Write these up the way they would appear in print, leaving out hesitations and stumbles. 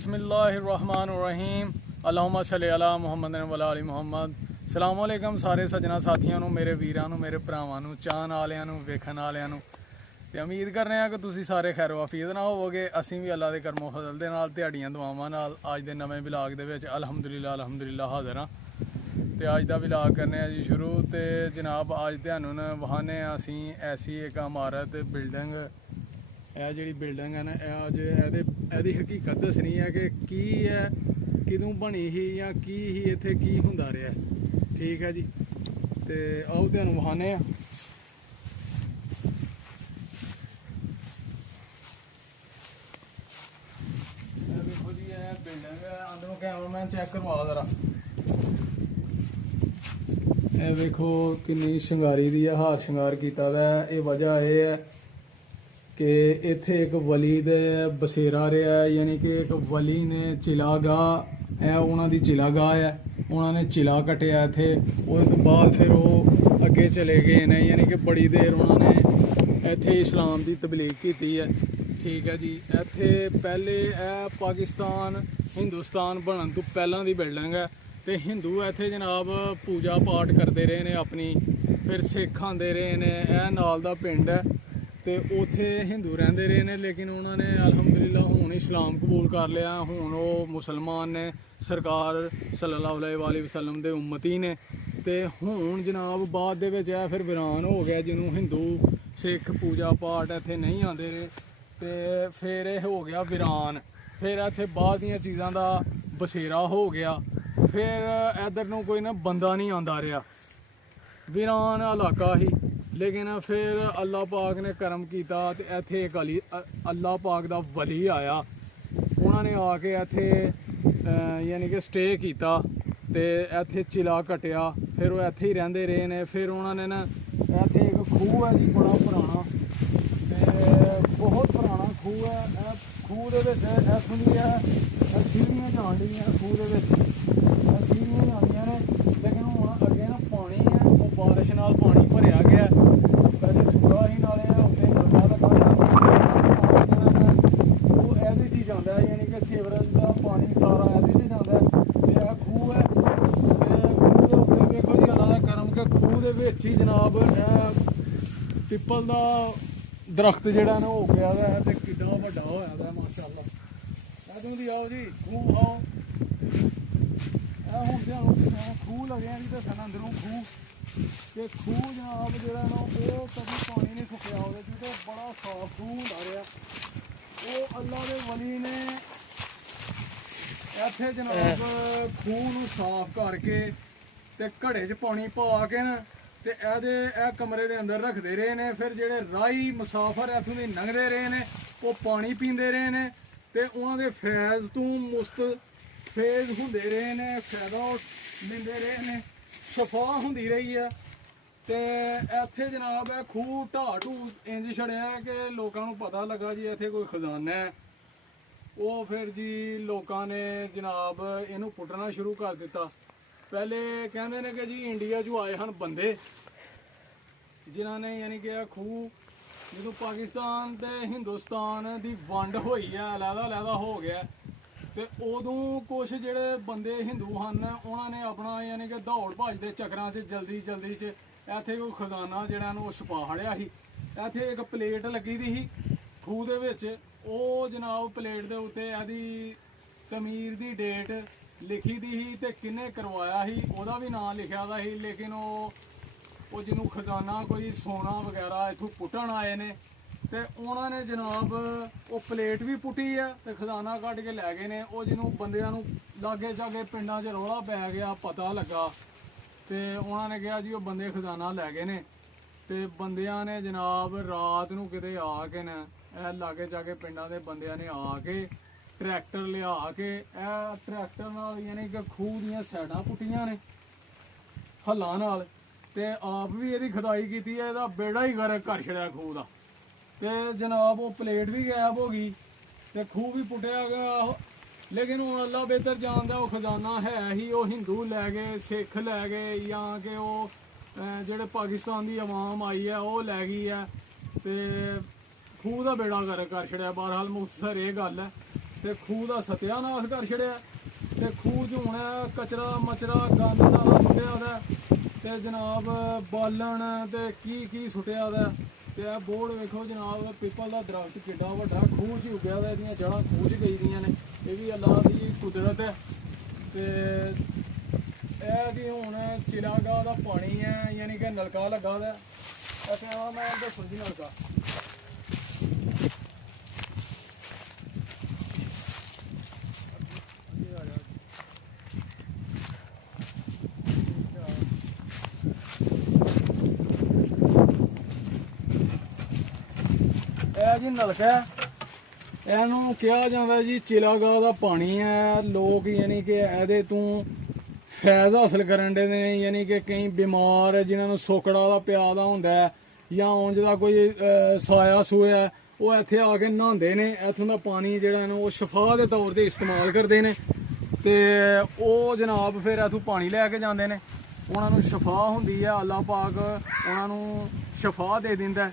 बिस्मिल्लाहिर्रहमानिर्रहीम अल्लाहुम्मा सल्ली अला मुहम्मद व अली मुहम्मद। सलाम अलैकुम सारे सजना साथियों, मेरे वीरां, मेरे भरावां, चाहन वालियां, वेखण वालियां। ते उम्मीद करने कि तुसीं सारे खैरो आफियत ना होवोगे। असीं भी अल्लाह दे करमो फजल दे नाल दिहाड़ियां दुआवां नाल अज दे नवें ब्लाग दे विच अल्हम्दुलिल्लाह हाज़र हाँ। ते अज दा ब्लाग करने जी शुरू। ते जनाब अज तुहानूं वहाने असीं ऐसी एक इमारत बिल्डिंग, यह जी बिल्डिंग है ना, अज एदी हकीकत दसनी है कि की है, किदों बनी ही या की ही, इत्थे की हुंदा रहा। ठीक है जी, तो आओ तुहानूं वहाने। देखो जी यह बिल्डिंग है, अंदरों कैमरामैन चेक करवा जरा। यह देखो किन्नी शंगारी दी है, हार शंगार किया है। ये वजह यह है कि इत्थे एक वली दे बसेरा रहा है, यानी कि एक वली ने चिला गाह है, उन्होंने चिला गाह है, उन्होंने चिला कटिया इत्थे। उस तो बाद फिर वो अगे चले गए ने, यानी कि बड़ी देर उन्होंने इत्थे इस्लाम की तबलीग की है। ठीक है जी, इत्थे पहले पाकिस्तान हिंदुस्तान बनन तो पहला दी बिल्डिंग है। तो हिंदू इत्थे जनाब पूजा पाठ करते रहे ने अपनी, फिर सिख आते रहे ने। यह नाल दा पिंड है, तो उत्थे हिंदू रहते रहे ने, लेकिन उन्होंने अल्हम्दुलिल्लाह हुण इस्लाम कबूल कर लिया। हुण वो मुसलमान ने, सरकार सल्लल्लाहु अलैहि वसल्लम दे उम्मती ने। तो हुण जनाब बाद दे विच फिर वीरान हो गया, जिन्हों हिंदू सिख पूजा पाठ इत्थे नहीं आते रहे। तो फिर हो गया वीरान। फिर इत्थे बाद दियां चीज़ां दा बसेरा हो गया। फिर इधर नूं कोई ना बंदा नहीं आंदा रहा, वीरान इलाका ही। लेकिन फिर अल्लाह पाक ने करम किया, तो इत्थे एक अल्लाह पाक दा वली आया। उन्होंने आके इत्थे यानी कि स्टे किया, तो इत्थे चिला कटिया। फिर वो इत्थे ही रहिंदे रहे ने। फिर उन्होंने ना इत्थे एक खूह है जी, बड़ा पुराना, बहुत पुराना खूह है। खूह दे विच इत्थों दी सीढ़ियां जान दियां, खूह दे विच सीढ़ियां जांदियां ने। लेकिन हुण अगे ना पानी है, वो बारिश नाल पानी भरिया गया। पहले सूरा ही नाले उत्ते गड्ढा लगा, वो एहदे च ही जांदा है, यानी कि सीवरेज का पानी सारा एहदे च जांदा है। ते यह खूह है, खूह दे उत्ते देखो जी अल्लाह दा करम कि खूह दे विच ही जनाब पिपल दा दरख्त जिहड़ा ना हो गया है, ते किड्डा वड्डा होया दा माशाअल्लाह। इधरों दी आओ जी, खूह आओ। हुण खूह लगे जी दस्सन, अंदरों खूह। ते खूह जनाब जिहड़ा ना वो कभी पानी नहीं सुक्किया ओहदे च, ते बड़ा साफ खूह हुंदा रहा। वो अल्लाह दे वली ने इत्थे जनाब खूह नूं साफ करके ते घड़े च पानी पा के ना, ते ए कमरे दे अंदर रखते रहे ने। फिर जेहड़े राही मुसाफर इत्थों दे लंघदे रहे ने, वो पानी पींदे रहे ने, ते उन्हां दे फैज़ तो मुस्तफेज हुंदे रहे ने, फायदा लेंदे रहे ने, शफा हुंदी रही है। तो इत्थे जनाब खूह ढाह ढूह इंज छड़िया कि लोगों को पता लगा जी इत्थे कोई खजाना है। वो फिर जी लोगों ने जनाब इनू पुट्टना शुरू कर दिता। पहले कहते हैं कि जी इंडिया चो आए हैं बंदे, जिन्होंने यानी कि खूह जो पाकिस्तान ते हिंदुस्तान की वंड हुई है, अलहदा हो गया, तो उदों कुछ जेड़े बंदे हिंदू हैं उन्होंने अपना यानी कि दौड़ भज के चक्कर च जल्दी च इत्थे कोई खजाना जिहड़ा वो छुपा खड़िया ही। इत्थे एक प्लेट लगी दी ही खूह दे विच, वो जनाब प्लेट दे उत्ते इहदी तमीर दी डेट लिखी दी ही, ते किन्ने करवाया ही ओहदा भी नाम लिखिया दा ही। लेकिन वो जिन्हों खजाना कोई सोना वगैरह इत्थों पुट्टन आए ने, ते उन्होंने जनाब वो प्लेट भी पुट्टी है, ते खजाना कढ़ के लै गए ने। वो जिन्हों बंदियां नूं लागे जागे पिंडां च रौला पै गया, पता लगा, तो उन्होंने कहा जी वो बंदे खजाना लै गए ने। तो बंदियां ने जनाब रात नूं किते आके न लागे जागे पिंडां दे बंदियां ने आके ट्रैक्टर लिया के ट्रैक्टर नाल यानी कि खूह दियां साइडां पुट्टियां ने हल्लां नाल, ते आप भी यदि खुदाई की है, यदा बेड़ा ही गर्क कर छड़िया खूह का। तो जनाब वो प्लेट भी गैब हो गई, तो खूह भी पुट्टिया गया। लेकिन हूँ अल्लाह बेहतर जानता वो खजाना है ही वो हिंदू लै गए, सिख लै गए, या कि वो जेह्ड़े पाकिस्तान की अवाम आई है वो लै गई है। तो खूह का बेड़ा गर्क कर छड़िया। बहरहाल मुख्तसर ये गल है। ਤੇ ਖੂਹ ਦਾ ਸਤਿਆਨਾਸ਼ ਕਰ ਛੜਿਆ ਤੇ ਖੂਹ 'ਚ ਹੁਣ ਕਚਰਾ ਮਚਰਾ ਗੰਦ ਸਾਰਾ ਸੁੱਟਿਆ ਦਾ ਤੇ ਜਨਾਬ ਬਾਲਣ ਤੇ ਕੀ ਸੁੱਟਿਆ ਦਾ। ਤੇ ਇਹ ਬੋਰਡ ਵੇਖੋ ਜਨਾਬ, ਪੀਪਲ ਦਾ ਦਰਖਤ ਕਿੱਡਾ ਵੱਡਾ ਖੂਹ 'ਚ ਉੱਗਿਆ ਦਾ, ਇਹਦੀਆਂ ਜੜ੍ਹਾਂ ਖੂਹ 'ਚ ਗਈ ਦੀਆਂ ਨੇ। ਇਹ ਵੀ ਅੱਲਾਹ ਦੀ ਕੁਦਰਤ ਹੈ। ਤੇ ਇਹ ਜੀ ਹੁਣ ਚਿਲਾਗਾਹ ਦਾ ਪਾਣੀ ਹੈ, ਯਾਨੀ ਕਿ ਨਲਕਾ ਲੱਗਾ ਦਾ। ਇਹ ਕਹਿਣਾ ਮੈਂ ਦੱਸੋ ਜੀ ਨਲਕਾ ਇਹ ਜੀ ਨਲਕਾ, ਇਹਨੂੰ ਕਿਹਾ ਜਾਂਦਾ ਜੀ ਚਿਲਾਗਾਹ ਦਾ ਪਾਣੀ ਹੈ। ਲੋਕ ਯਾਨੀ ਕਿ ਇਹਦੇ ਤੋਂ ਫੈਜ਼ ਹਾਸਲ ਕਰਨ ਦੇ ਨੇ, ਯਾਨੀ ਕਿ ਕਈ ਬਿਮਾਰ ਜਿਨ੍ਹਾਂ ਨੂੰ ਸੋਕੜਾ ਦਾ ਪਿਆ ਦਾ ਹੁੰਦਾ ਹੈ ਜਾਂ ਉਂਝ ਦਾ ਕੋਈ ਸਾਇਆ ਸੂਇਆ, ਉਹ ਇੱਥੇ ਆ ਕੇ ਨਹਾਉਂਦੇ ਨੇ। ਇੱਥੋਂ ਦਾ ਪਾਣੀ ਜਿਹੜਾ ਨਾ ਉਹ ਸ਼ਫਾ ਦੇ ਤੌਰ ਤੇ ਇਸਤੇਮਾਲ ਕਰਦੇ ਨੇ। ਤੇ ਉਹ ਜਨਾਬ ਫਿਰ ਇੱਥੋਂ ਪਾਣੀ ਲੈ ਕੇ ਜਾਂਦੇ ਨੇ, ਉਹਨਾਂ ਨੂੰ ਸ਼ਫਾ ਹੁੰਦੀ ਹੈ, ਅੱਲਾਹ ਪਾਕ ਉਹਨਾਂ ਨੂੰ ਸ਼ਫਾ ਦੇ ਦਿੰਦਾ।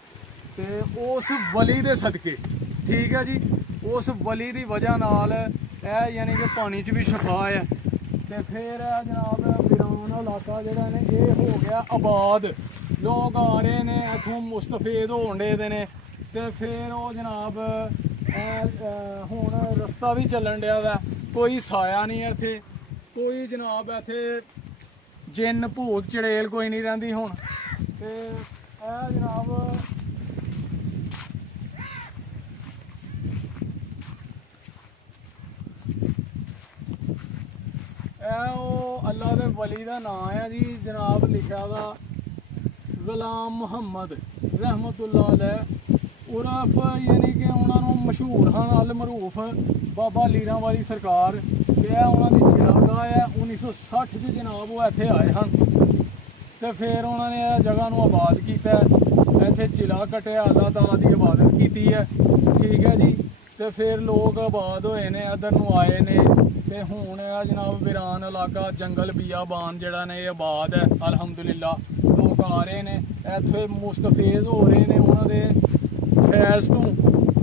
ਤੇ ਉਸ ਵਲੀ ਦੇ ਸਦਕੇ, ਠੀਕ ਹੈ ਜੀ, ਉਸ ਵਲੀ ਦੀ ਵਜ੍ਹਾ ਨਾਲ ਇਹ ਯਾਨੀ ਕਿ ਪਾਣੀ 'ਚ ਵੀ ਸ਼ਫਾ ਹੈ। ਤੇ ਫਿਰ ਜਨਾਬ ਵੀਰਾਨ ਇਲਾਕਾ ਜਿਹੜਾ ਨੇ ਇਹ ਹੋ ਗਿਆ ਆਬਾਦ, ਲੋਕ ਆ ਰਹੇ ਨੇ ਇੱਥੋਂ ਮੁਸਤਫੀਦ ਹੋਣ ਦੇ ਨੇ। ਤੇ ਫਿਰ ਉਹ ਜਨਾਬ ਹੁਣ ਰਸਤਾ ਵੀ ਚੱਲਣ ਡਿਆ ਵਾ, ਕੋਈ ਸਾਇਆ ਨਹੀਂ ਇੱਥੇ, ਕੋਈ ਜਨਾਬ ਇੱਥੇ ਜਿੰਨ ਭੂਤ ਚੜੇਲ ਕੋਈ ਨਹੀਂ ਰਹਿੰਦੀ ਹੁਣ। ਤੇ ਇਹ ਜਨਾਬ ਇਹ ਉਹ ਅੱਲਾ ਦੇ ਵਲੀ ਦਾ ਨਾਮ ਹੈ ਜੀ ਜਨਾਬ, ਲਿਖਿਆ ਦਾ ਗੁਲਾਮ ਮੁਹੰਮਦ ਰਹਿਮਤੁल्लाह अलैह ਉਰਫ, ਯਾਨੀ ਕਿ ਉਹਨਾਂ ਨੂੰ ਮਸ਼ਹੂਰ ਹਨ ਅਲ ਮਰੂਫ ਬਾਬਾ ਲੀਰਾਂ ਵਾਲੀ ਸਰਕਾਰ। ਤੇ ਇਹ ਉਹਨਾਂ ਦੀ ਚਿਲਾਗਾਹ ਹੈ। 1960 'ਚ ਜਨਾਬ ਉਹ ਇੱਥੇ ਆਏ ਹਨ ਤੇ ਫਿਰ ਉਹਨਾਂ ਨੇ ਇਹ ਜਗ੍ਹਾ ਨੂੰ ਆਬਾਦ ਕੀਤਾ, ਇੱਥੇ ਚਿਲਾ ਕੱਟਿਆ, ਅੱਲਾਹ ਤਾਲਾ ਦੀ ਇਬਾਦਤ ਕੀਤੀ ਹੈ, ਠੀਕ ਹੈ ਜੀ। ਤੇ ਫਿਰ ਲੋਕ ਆਬਾਦ ਹੋਏ ਨੇ, ਇੱਧਰ ਨੂੰ ਆਏ ਨੇ। ਤੇ ਹੁਣ ਇਹ ਜਨਾਬ ਵੀਰਾਨ ਇਲਾਕਾ ਜੰਗਲ ਬਿਆਬਾਨ ਜਿਹੜਾ ਨੇ ਇਹ ਆਬਾਦ ਹੈ ਅਲਹਮਦੁਲਿਲਾ। ਲੋਕ ਆ ਰਹੇ ਨੇ ਇੱਥੇ ਮੁਸਤਫੀਜ਼ ਹੋ ਰਹੇ ਨੇ, ਉਹਨਾਂ ਦੇ ਫੈਜ਼ ਤੋਂ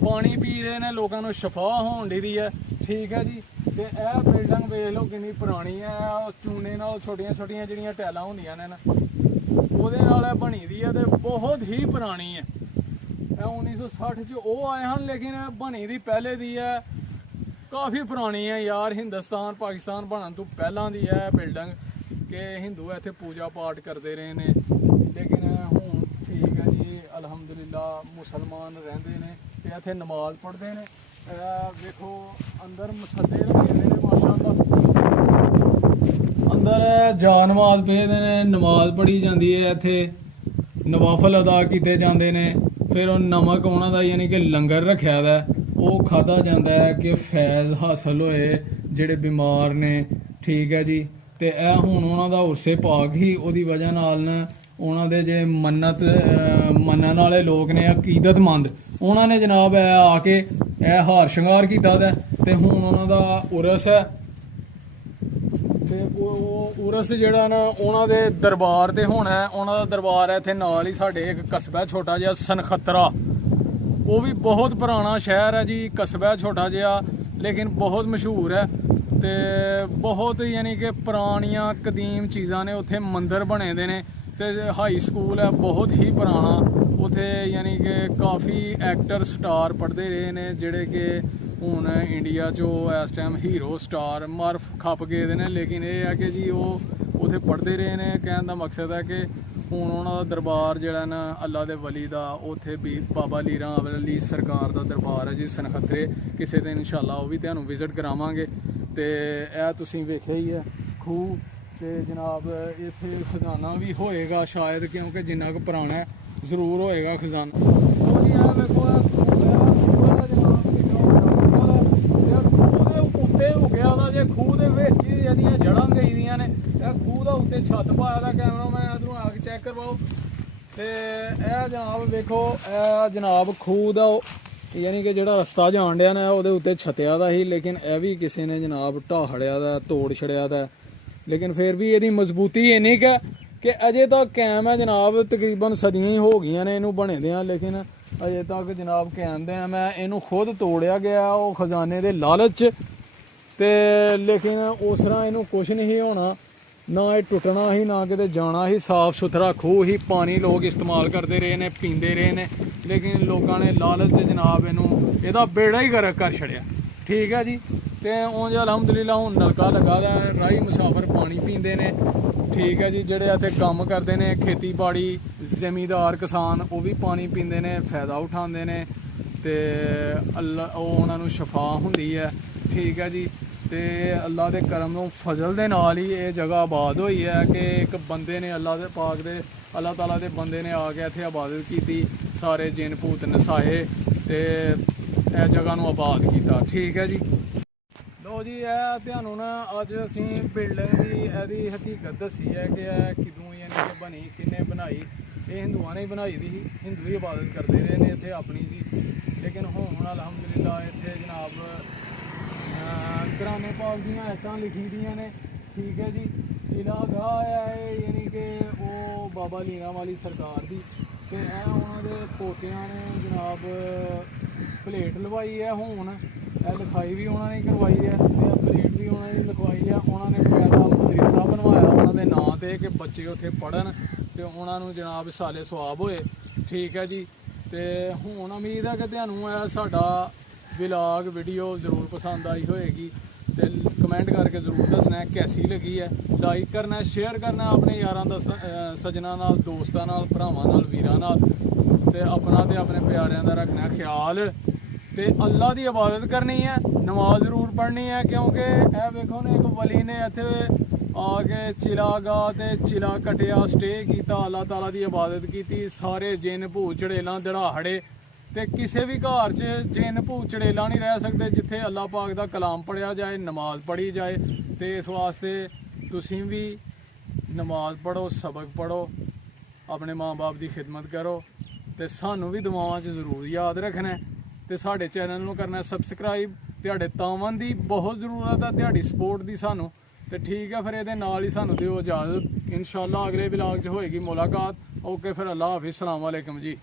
ਪਾਣੀ ਪੀ ਰਹੇ ਨੇ, ਲੋਕਾਂ ਨੂੰ ਸ਼ਫਾ ਹੋਣ ਦੀ ਹੈ, ਠੀਕ ਹੈ ਜੀ। ਤੇ ਇਹ ਬਿਲਡਿੰਗ ਵੇਖ ਲਓ ਕਿੰਨੀ ਪੁਰਾਣੀ ਹੈ, ਚੂਨੇ ਨਾਲ ਛੋਟੀਆਂ ਜਿਹੜੀਆਂ ਟੈਲਾਂ ਹੁੰਦੀਆਂ ਨੇ ਨਾ ਉਹਦੇ ਨਾਲ ਇਹ ਬਣੀ ਦੀ ਹੈ ਤੇ ਬਹੁਤ ਹੀ ਪੁਰਾਣੀ ਹੈ। ਇਹ 1960 'ਚ ਉਹ ਆਏ ਹਨ, ਲੇਕਿਨ ਇਹ ਬਣੀ ਦੀ ਪਹਿਲੇ ਦੀ ਹੈ, ਕਾਫੀ ਪੁਰਾਣੀ ਹੈ ਯਾਰ। ਹਿੰਦੁਸਤਾਨ ਪਾਕਿਸਤਾਨ ਬਣਨ ਤੋਂ ਪਹਿਲਾਂ ਦੀ ਹੈ ਬਿਲਡਿੰਗ, ਕਿ ਹਿੰਦੂ ਇੱਥੇ ਪੂਜਾ ਪਾਠ ਕਰਦੇ ਰਹੇ ਨੇ। ਲੇਕਿਨ ਹੁਣ ਠੀਕ ਹੈ ਜੀ ਅਲਹਮਦੁਲਿਲਾ, ਮੁਸਲਮਾਨ ਰਹਿੰਦੇ ਨੇ ਤੇ ਇੱਥੇ ਨਮਾਜ਼ ਪੜ੍ਹਦੇ ਨੇ। ਵੇਖੋ ਅੰਦਰ ਮਸੱਲੇ ਰੱਖੇ ਨੇ ਮਾਸ਼ਾਅੱਲਾ, ਅੰਦਰ ਜਾ ਨਮਾਜ਼ ਪੜ੍ਹਦੇ ਨੇ, ਨਮਾਜ਼ ਪੜ੍ਹੀ ਜਾਂਦੀ ਹੈ, ਇੱਥੇ ਨਵਾਫਲ ਅਦਾ ਕੀਤੇ ਜਾਂਦੇ ਨੇ। ਫਿਰ ਉਹ ਨਮਕ ਉਹਨਾਂ ਦਾ ਯਾਨੀ ਕਿ ਲੰਗਰ ਰੱਖਿਆ ਦਾ, ਉਹ ਖਾਧਾ ਜਾਂਦਾ ਹੈ ਕਿ ਫੈਜ਼ ਹਾਸਲ ਹੋਏ ਜਿਹੜੇ ਬਿਮਾਰ ਨੇ, ਠੀਕ ਹੈ ਜੀ। ਤੇ ਇਹ ਹੁਣ ਉਹਨਾਂ ਦਾ ਉਰਸੇ ਪਾਕ ਹੀ, ਉਹਦੀ ਵਜ੍ਹਾ ਨਾਲ ਨਾ ਉਹਨਾਂ ਦੇ ਜਿਹੜੇ ਮੰਨਣ ਵਾਲੇ ਲੋਕ ਨੇ, ਅਕੀਦਤਮੰਦ, ਉਹਨਾਂ ਨੇ ਜਨਾਬ ਆ ਕੇ ਇਹ ਹਾਰ ਸ਼ਿੰਗਾਰ ਕੀਤਾ ਦਾ। ਤੇ ਹੁਣ ਉਹਨਾਂ ਦਾ ਉਰਸ ਹੈ ਤੇ ਉਹ ਉਰਸ ਜਿਹੜਾ ਨਾ ਉਹਨਾਂ ਦੇ ਦਰਬਾਰ ਤੇ ਹੋਣਾ। ਉਹਨਾਂ ਦਾ ਦਰਬਾਰ ਹੈ ਇੱਥੇ ਨਾਲ ਹੀ ਸਾਡੇ ਇੱਕ ਕਸਬਾ ਛੋਟਾ ਜਿਹਾ ਸਨਖਤਰਾ, ਉਹ ਵੀ ਬਹੁਤ ਪੁਰਾਣਾ ਸ਼ਹਿਰ ਹੈ ਜੀ, ਕਸਬਾ ਛੋਟਾ ਜਿਹਾ ਲੇਕਿਨ ਬਹੁਤ ਮਸ਼ਹੂਰ ਹੈ। ਤੇ ਬਹੁਤ ਯਾਨੀ ਕਿ ਪੁਰਾਣੀਆਂ ਕਦੀਮ ਚੀਜ਼ਾਂ ਨੇ ਉੱਥੇ, ਮੰਦਿਰ ਬਣੇ ਦੇ ਨੇ। ਤੇ ਹਾਈ ਸਕੂਲ ਹੈ ਬਹੁਤ ਹੀ ਪੁਰਾਣਾ ਉੱਥੇ, ਯਾਨੀ ਕਿ ਕਾਫੀ ਐਕਟਰ ਸਟਾਰ ਪੜ੍ਹਦੇ ਰਹੇ ਨੇ ਜਿਹੜੇ ਕਿ ਹੁਣ ਇੰਡੀਆ 'ਚੋਂ ਇਸ ਟਾਈਮ ਹੀਰੋ ਸਟਾਰ ਮਾਰਫ ਖੱਪ ਗਏ ਦੇ ਨੇ। ਲੇਕਿਨ ਇਹ ਹੈ ਕਿ ਜੀ ਉਹ ਉੱਥੇ ਪੜ੍ਹਦੇ ਰਹੇ ਨੇ। ਕਹਿਣ ਦਾ ਮਕਸਦ ਹੈ ਕਿ ਹੁਣ ਉਹਨਾਂ ਦਾ ਦਰਬਾਰ ਜਿਹੜਾ ਨਾ ਅੱਲਾ ਦੇ ਵਲੀ ਦਾ, ਉੱਥੇ ਵੀ ਬਾਬਾ ਲੀਰਾਂ ਵਾਲੀ ਸਰਕਾਰ ਦਾ ਦਰਬਾਰ ਹੈ ਜੀ ਸਨਖਤਰੇ। ਕਿਸੇ ਦਿਨ ਇਨਸ਼ਾਅੱਲਾ ਉਹ ਵੀ ਤੁਹਾਨੂੰ ਵਿਜ਼ਿਟ ਕਰਾਵਾਂਗੇ। ਤੇ ਇਹ ਤੁਸੀਂ ਵੇਖਿਆ ਹੀ ਹੈ ਖੂਹ, ਤੇ ਜਨਾਬ ਇੱਥੇ ਖਜ਼ਾਨਾ ਵੀ ਹੋਏਗਾ ਸ਼ਾਇਦ, ਕਿਉਂਕਿ ਜਿੰਨਾ ਕੁ ਪੁਰਾਣਾ ਹੈ ਜ਼ਰੂਰ ਹੋਏਗਾ ਖਜ਼ਾਨਾ। ਉਹ ਜੀ ਇਹ ਵੇਖੋ ਉੱਤੇ ਉਗਿਆ ਦਾ ਜੇ, ਖੂਹ ਦੇ ਵਿੱਚ ਹੀ ਇਹਦੀਆਂ ਜੜ੍ਹਾਂ ਗਈ ਦੀਆਂ ਨੇ। ਇਹ ਖੂਹ ਦਾ ਉੱਤੇ ਛੱਤ ਪਾਇਆ ਦਾ, ਕੈਮਰਾ ਮੈਂ ਇੱਧਰੋਂ ਆ ਕੇ ਚੈੱਕ ਕਰਵਾਓ। ਤੇ ਇਹ ਜਨਾਬ ਵੇਖੋ, ਇਹ ਜਨਾਬ ਖੂਹ ਦਾ ਯਾਨੀ ਕਿ ਜਿਹੜਾ ਰਸਤਾ ਜਾਣ ਡਿਆ ਨਾ ਉਹਦੇ ਉੱਤੇ ਛੱਤਿਆ ਦਾ ਹੀ, ਲੇਕਿਨ ਇਹ ਵੀ ਕਿਸੇ ਨੇ ਜਨਾਬ ਢਾਹੜਿਆ ਦਾ, ਤੋੜ ਛੜਿਆ ਦਾ। ਲੇਕਿਨ ਫਿਰ ਵੀ ਇਹਦੀ ਮਜ਼ਬੂਤੀ ਇੰਨੀ ਕਿ ਅਜੇ ਤੱਕ ਕਾਇਮ ਹੈ ਜਨਾਬ। ਤਕਰੀਬਨ ਸਦੀਆਂ ਹੀ ਹੋ ਗਈਆਂ ਨੇ ਇਹਨੂੰ ਬਣੇ ਦਿਆਂ, ਲੇਕਿਨ ਅਜੇ ਤੱਕ ਜਨਾਬ ਕਹਿੰਦੇ ਆ ਮੈਂ ਇਹਨੂੰ ਖੁਦ ਤੋੜਿਆ ਗਿਆ ਉਹ ਖਜ਼ਾਨੇ ਦੇ ਲਾਲਚ 'ਚ ਤੇ ਲੇਕਿਨ ਉਸ ਤਰ੍ਹਾਂ ਇਹਨੂੰ ਕੁਝ ਨਹੀਂ ਹੋਣਾ, ਨਾ ਇਹ ਟੁੱਟਣਾ ਹੀ ਨਾ ਕਿਤੇ ਜਾਣਾ ਹੀ। ਸਾਫ ਸੁਥਰਾ ਖੂਹ ਹੀ, ਪਾਣੀ ਲੋਕ ਇਸਤੇਮਾਲ ਕਰਦੇ ਰਹੇ ਨੇ, ਪੀਂਦੇ ਰਹੇ ਨੇ, ਲੇਕਿਨ ਲੋਕਾਂ ਨੇ ਲਾਲਚ 'ਚ ਜਨਾਬ ਇਹਦਾ ਬੇੜਾ ਹੀ ਗਰਕ ਕਰ ਛੜਿਆ। ਠੀਕ ਹੈ ਜੀ। ਤੇ ਉਂਝ ਅਲਹਮਦੁਲਿਲਾ ਹੁਣ ਨਲਕਾ ਲੱਗਾ ਦਾ, ਰਾਹੀ ਮੁਸਾਫਰ ਪਾਣੀ ਪੀਂਦੇ ਨੇ। ਠੀਕ ਹੈ ਜੀ। ਜਿਹੜੇ ਇੱਥੇ ਕੰਮ ਕਰਦੇ ਨੇ ਖੇਤੀਬਾੜੀ, ਜ਼ਮੀਂਦਾਰ ਕਿਸਾਨ, ਉਹ ਵੀ ਪਾਣੀ ਪੀਂਦੇ ਨੇ, ਫਾਇਦਾ ਉਠਾਉਂਦੇ ਨੇ ਤੇ ਅੱਲਾ ਉਹ ਉਹਨਾਂ ਨੂੰ ਸ਼ਫਾ ਹੁੰਦੀ ਹੈ। ਠੀਕ ਹੈ ਜੀ। ਤੇ ਅੱਲਾ ਦੇ ਕਰਮ ਨੂੰ ਫਜ਼ਲ ਦੇ ਨਾਲ ਹੀ ਇਹ ਜਗ੍ਹਾ ਆਬਾਦ ਹੋਈ ਹੈ ਕਿ ਇੱਕ ਬੰਦੇ ਨੇ ਅੱਲਾ ਦੇ ਪਾਕ ਦੇ ਅੱਲਾਹ ਤਾਲਾ ਦੇ ਬੰਦੇ ਨੇ ਆ ਕੇ ਇੱਥੇ ਇਬਾਦਤ ਕੀਤੀ, ਸਾਰੇ ਜਿਨ ਭੂਤ ਨਸਾਏ ਤੇ ਇਹ ਜਗ੍ਹਾ ਨੂੰ ਆਬਾਦ ਕੀਤਾ। ਠੀਕ ਹੈ ਜੀ। ਲੋ ਜੀ, ਇਹ ਤੁਹਾਨੂੰ ਨਾ ਅੱਜ ਅਸੀਂ ਬਿਲਡਿੰਗ ਦੀ ਇਹਦੀ ਹਕੀਕਤ ਦੱਸੀ ਹੈ ਕਿ ਇਹ ਕਿਦੋਂ ਯਾਨੀ ਕਿ ਬਣੀ, ਕਿੰਨੇ ਬਣਾਈ। ਇਹ ਹਿੰਦੂਆਂ ਨੇ ਹੀ ਬਣਾਈ ਦੀ ਸੀ, ਹਿੰਦੂ ਹੀ ਇਬਾਦਤ ਕਰਦੇ ਰਹੇ ਨੇ ਇੱਥੇ ਆਪਣੀ ਜੀ। ਲੇਕਿਨ ਹੁਣ ਅਲਹਮਦੁਲਿਲਾ ਇੱਥੇ ਜਨਾਬ ਕਰਾਨੇ ਪਾਕ ਦੀਆਂ ਐਤਾਂ ਲਿਖੀ ਦੀਆਂ ਨੇ। ਠੀਕ ਹੈ ਜੀ। ਜ਼ਿਲ੍ਹਾ ਗਾਹ ਹੈ ਯਾਨੀ ਕਿ ਉਹ ਬਾਬਾ ਲੀਰਾਂ ਵਾਲੀ ਸਰਕਾਰ ਦੀ, ਤੇ ਇਹ ਉਹਨਾਂ ਦੇ ਪੋਤਿਆਂ ਨੇ ਜਨਾਬ ਪਲੇਟ ਲਵਾਈ ਹੈ। ਹੁਣ ਇਹ ਲਿਖਾਈ ਵੀ ਉਹਨਾਂ ਨੇ ਕਰਵਾਈ ਹੈ ਤੇ ਪਲੇਟ ਵੀ ਉਹਨਾਂ ਨੇ ਲਿਖਵਾਈ ਹੈ। ਉਹਨਾਂ ਨੇ ਪੈਦਾ ਮਦਰਸਾ ਬਣਵਾਇਆ ਉਹਨਾਂ ਦੇ ਨਾਂ ਤੇ ਕਿ ਬੱਚੇ ਉੱਥੇ ਪੜ੍ਹਨ ਤੇ ਉਹਨਾਂ ਨੂੰ ਜਨਾਬ ਸਾਲੇ ਸਵਾਬ ਹੋਏ। ਠੀਕ ਹੈ ਜੀ। ਤੇ ਹੁਣ ਉਮੀਦ ਹੈ ਕਿ ਤੁਹਾਨੂੰ ਇਹ ਸਾਡਾ ਵਲੌਗ ਵੀਡੀਓ ਜ਼ਰੂਰ ਪਸੰਦ ਆਈ ਹੋਏਗੀ ਤੇ ਕਮੈਂਟ ਕਰਕੇ ਜ਼ਰੂਰ ਦੱਸਣਾ ਕੈਸੀ ਲੱਗੀ ਹੈ। ਲਾਈਕ ਕਰਨਾ, ਸ਼ੇਅਰ ਕਰਨਾ ਆਪਣੇ ਯਾਰਾਂ ਦੋਸਤਾਂ ਸੱਜਣਾਂ ਨਾਲ, ਦੋਸਤਾਂ ਨਾਲ, ਭਰਾਵਾਂ ਨਾਲ, ਵੀਰਾਂ ਨਾਲ, ਤੇ ਆਪਣਾ ਤੇ ਆਪਣੇ ਪਿਆਰਿਆਂ ਦਾ ਰੱਖਣਾ ਖਿਆਲ ਤੇ ਅੱਲਾ ਦੀ ਇਬਾਦਤ ਕਰਨੀ ਹੈ, ਨਮਾਜ਼ ਜ਼ਰੂਰ ਪੜ੍ਹਨੀ ਹੈ। ਕਿਉਂਕਿ ਇਹ ਵੇਖੋ ਨੇ ਇੱਕ ਵਲੀ ਨੇ ਇੱਥੇ ਆ ਕੇ ਚਿਲਾਗਾ ਤੇ ਚਿਲਾ ਕਟਿਆ, ਸਟੇ ਕੀਤਾ, ਅੱਲਾਹ ਤਾਲਾ ਦੀ ਇਬਾਦਤ ਕੀਤੀ। ਸਾਰੇ ਜਿੰਨ ਭੂਤ ਚੜੇਲਾਂ ਦੜਾਹੜੇ ਤੇ ਕਿਸੇ ਵੀ ਘਰ 'ਚ ਜਿੰਨ ਭੂਤ ਚੜੇਲਾਂ ਨਹੀਂ ਰਹਿ ਸਕਦੇ ਜਿੱਥੇ ਅੱਲਾਹ ਪਾਕ ਦਾ ਕਲਾਮ ਪੜ੍ਹਿਆ ਜਾਏ, ਨਮਾਜ਼ ਪੜ੍ਹੀ ਜਾਏ। ਤੇ ਇਸ ਵਾਸਤੇ ਤੁਸੀਂ ਵੀ ਨਮਾਜ਼ ਪੜ੍ਹੋ, ਸਬਕ ਪੜ੍ਹੋ, ਆਪਣੇ ਮਾਂ-ਬਾਪ ਦੀ ਖਿਦਮਤ ਕਰੋ ਤੇ ਸਾਨੂੰ ਵੀ ਦੁਆਵਾਂ 'ਚ ਜ਼ਰੂਰ ਯਾਦ ਰੱਖਣਾ ਤੇ ਸਾਡੇ ਚੈਨਲ ਨੂੰ ਕਰਨਾ ਸਬਸਕ੍ਰਾਈਬ। ਤੁਹਾਡੇ ਤਾਵਨ ਦੀ ਬਹੁਤ ਜ਼ਰੂਰਤ ਹੈ, ਤੁਹਾਡੀ ਸਪੋਰਟ ਦੀ ਸਾਨੂੰ। ਤੇ ਠੀਕ ਹੈ, ਫਿਰ ਇਹਦੇ ਨਾਲ ਹੀ ਸਾਨੂੰ ਦਿਓ ਇਜਾਜ਼ਤ। ਇਨਸ਼ਾਅੱਲਾ ਅਗਲੇ ਵਲੌਗ 'ਚ ਹੋਏਗੀ ਮੁਲਾਕਾਤ। ਓਕੇ, ਫਿਰ ਅੱਲਾ ਹਾਫਿਜ਼, ਸਲਾਮ ਵਾਲੇਕਮ ਜੀ।